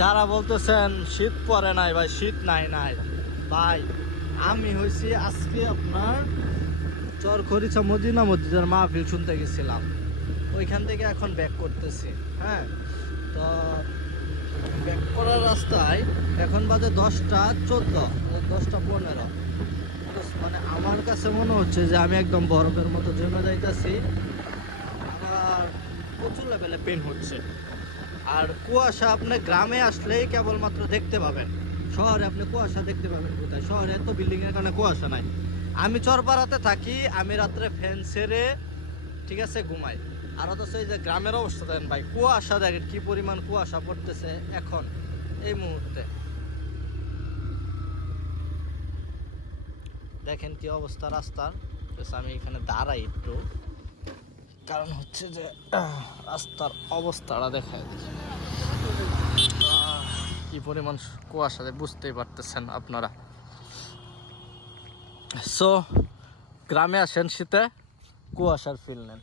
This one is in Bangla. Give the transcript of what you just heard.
যারা বলতেছেন, শীত পরে নাই ভাই, শীত নাই নাই। ভাই, আমি হয়েছি আজকে আপনার চর খরিচা মদিনা মসজিদের মাহফিল শুনতে গেছিলাম। ওইখান থেকে এখন ব্যাক করতেছি হ্যাঁ? তো ব্যাক করার রাস্তায় এখন বাজে দশটা চোদ্দ দশটা পনেরো। মানে আমার কাছে মনে হচ্ছে যে আমি একদম বরফের মতো জমে যাইতাছি। আর প্রচুর লেভেলে পেন হচ্ছে। আর কুয়াশা আপনি গ্রামে আসলেই কেবলমাত্র দেখতে পাবেন। শহরে আপনি কুয়াশা দেখতে পাবেন কোথায়? শহরে তো বিল্ডিং এর কারণে কুয়াশা নাই। আমি চরপাড়াতে থাকি, আমি রাত্রে ফ্যান সেরে, ঠিক আছে, ঘুমাই। আর অথচ এই যে গ্রামের অবস্থা দেখেন ভাই, কুয়াশা দেখেন কি পরিমাণ কুয়াশা পড়তেছে এখন, এই মুহূর্তে। দেখেন কি অবস্থা রাস্তার। আমি এখানে দাঁড়াই একটু। কারণ হচ্ছে যে, রাস্তার অবস্থাটা দেখা কি পরিমাণ কুয়াশা যে বুঝতেই পারতেছেন আপনারা। সো গ্রামে আসেন শীতে, কুয়াশার ফিল নেন।